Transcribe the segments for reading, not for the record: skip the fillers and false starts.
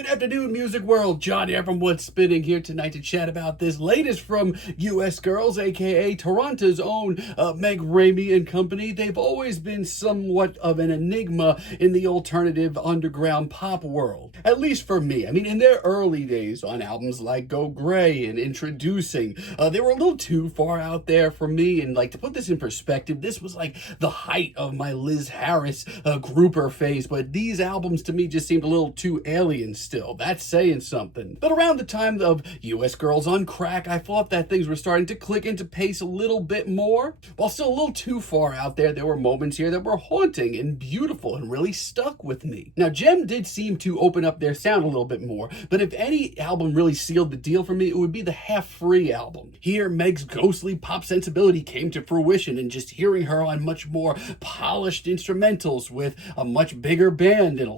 Good afternoon, music world. John here from What's Spinning here tonight to chat about this latest from US Girls, aka Toronto's own Meg Ramey and company. They've always been somewhat of an enigma in the alternative underground pop world, at least for me. I mean, in their early days on albums like Go Grey and Introducing, they were a little too far out there for me. And like, to put this in perspective, this was like the height of my Liz Harris grouper phase, but these albums to me just seemed a little too alien still. That's saying something. But around the time of US Girls on Crack, I thought that things were starting to click into pace a little bit more. While still a little too far out there were moments here that were haunting and beautiful and really stuck with me. Now, Gem did seem to open up their sound a little bit more, but if any album really sealed the deal for me, it would be the Half Free album. Here, Meg's ghostly pop sensibility came to fruition, and just hearing her on much more polished instrumentals with a much bigger band and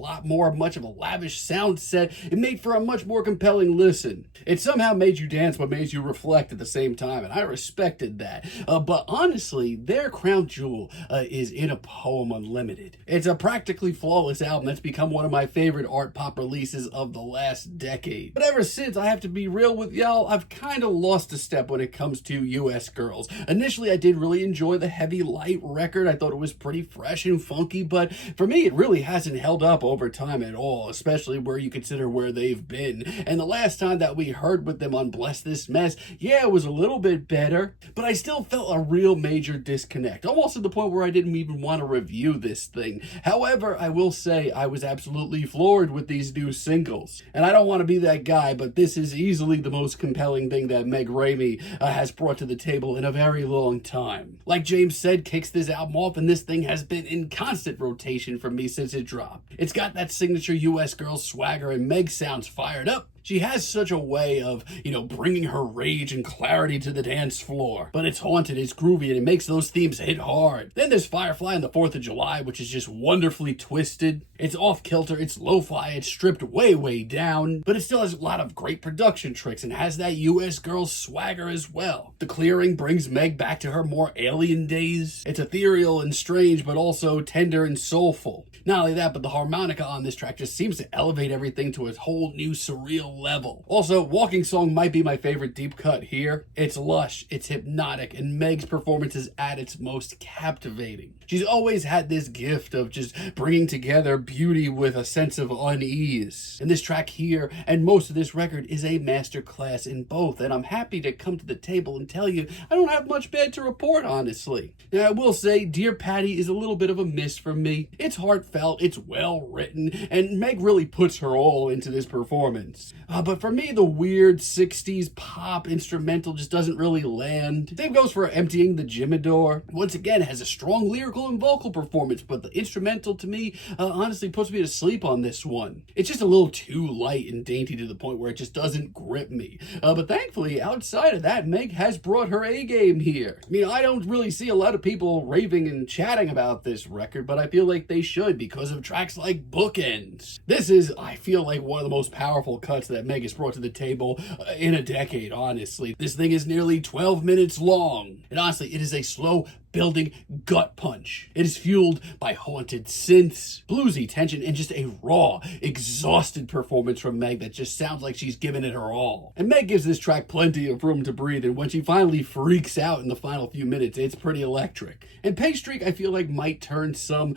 much of a lavish sound set, it made for a much more compelling listen. It somehow made you dance but made you reflect at the same time, and I respected that. But honestly, their crown jewel is In a Poem Unlimited. It's a practically flawless album that's become one of my favorite art pop releases of the last decade. But ever since, I have to be real with y'all, I've kind of lost a step when it comes to US Girls. Initially, I did really enjoy the Heavy Light record. I thought it was pretty fresh and funky, but for me, it really hasn't held up over time at all, especially where you consider where they've been. And the last time that we heard with them on Bless This Mess, yeah, it was a little bit better, but I still felt a real major disconnect, almost to the point where I didn't even want to review this thing. However, I will say I was absolutely floored with these new singles. And I don't want to be that guy, but this is easily the most compelling thing that Meg Ramey has brought to the table in a very long time. Like James said, kicks this album off, and this thing has been in constant rotation for me since it dropped. It's got that signature US Girls swagger, and Meg sounds fired up. She has such a way of, bringing her rage and clarity to the dance floor. But it's haunted, it's groovy, and it makes those themes hit hard. Then there's Firefly on the 4th of July, which is just wonderfully twisted. It's off-kilter, it's lo-fi, it's stripped way, way down, but it still has a lot of great production tricks and has that US Girls swagger as well. The Clearing brings Meg back to her more alien days. It's ethereal and strange, but also tender and soulful. Not only that, but the harmonica on this track just seems to elevate everything to a whole new surreal level. Also, Walking Song might be my favorite deep cut here. It's lush, it's hypnotic, and Meg's performance is at its most captivating. She's always had this gift of just bringing together beauty with a sense of unease. And this track here, and most of this record, is a masterclass in both, and I'm happy to come to the table and tell you I don't have much bad to report, honestly. Now, I will say, Dear Patty is a little bit of a miss for me. It's heartfelt, it's well written, and Meg really puts her all into this performance. But for me, the weird 60s pop instrumental just doesn't really land. Same goes for Emptying the Jimador. Once again, it has a strong lyrical and vocal performance, but the instrumental to me honestly puts me to sleep on this one. It's just a little too light and dainty to the point where it just doesn't grip me. But thankfully, outside of that, Meg has brought her A game here. I mean, I don't really see a lot of people raving and chatting about this record, but I feel like they should because of tracks like Bookends. This is, I feel like, one of the most powerful cuts that Meg has brought to the table in a decade, honestly. This thing is nearly 12 minutes long, and honestly, it is a slow building gut punch. It is fueled by haunted synths, bluesy tension, and just a raw, exhausted performance from Meg that just sounds like she's given it her all. And Meg gives this track plenty of room to breathe, and when she finally freaks out in the final few minutes, it's pretty electric. And Paystreak, I feel like, might turn some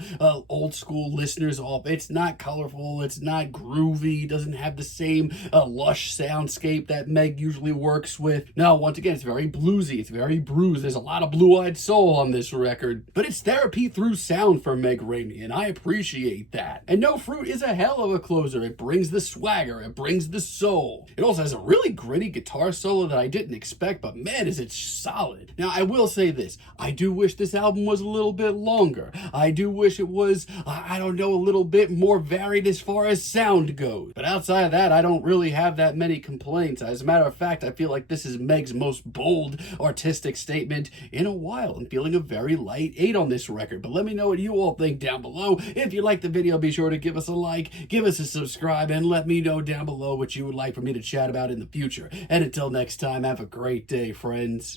old school listeners off. It's not colorful, it's not groovy, doesn't have the same lush soundscape that Meg usually works with. No, once again, it's very bluesy, it's very bruised, there's a lot of blue-eyed soul on this record, but it's therapy through sound for Meg Ramey, and I appreciate that. And No Fruit is a hell of a closer. It brings the swagger, it brings the soul. It also has a really gritty guitar solo that I didn't expect, but man, is it solid. Now, I will say this, I do wish this album was a little bit longer. I do wish it was, a little bit more varied as far as sound goes. But outside of that, I don't really have that many complaints. As a matter of fact, I feel like this is Meg's most bold artistic statement in a while. I'm feeling a very light 8 on this record, but let me know what you all think down below. If you like the video, be sure to give us a like, give us a subscribe, and let me know down below what you would like for me to chat about in the future. And until next time, have a great day, friends.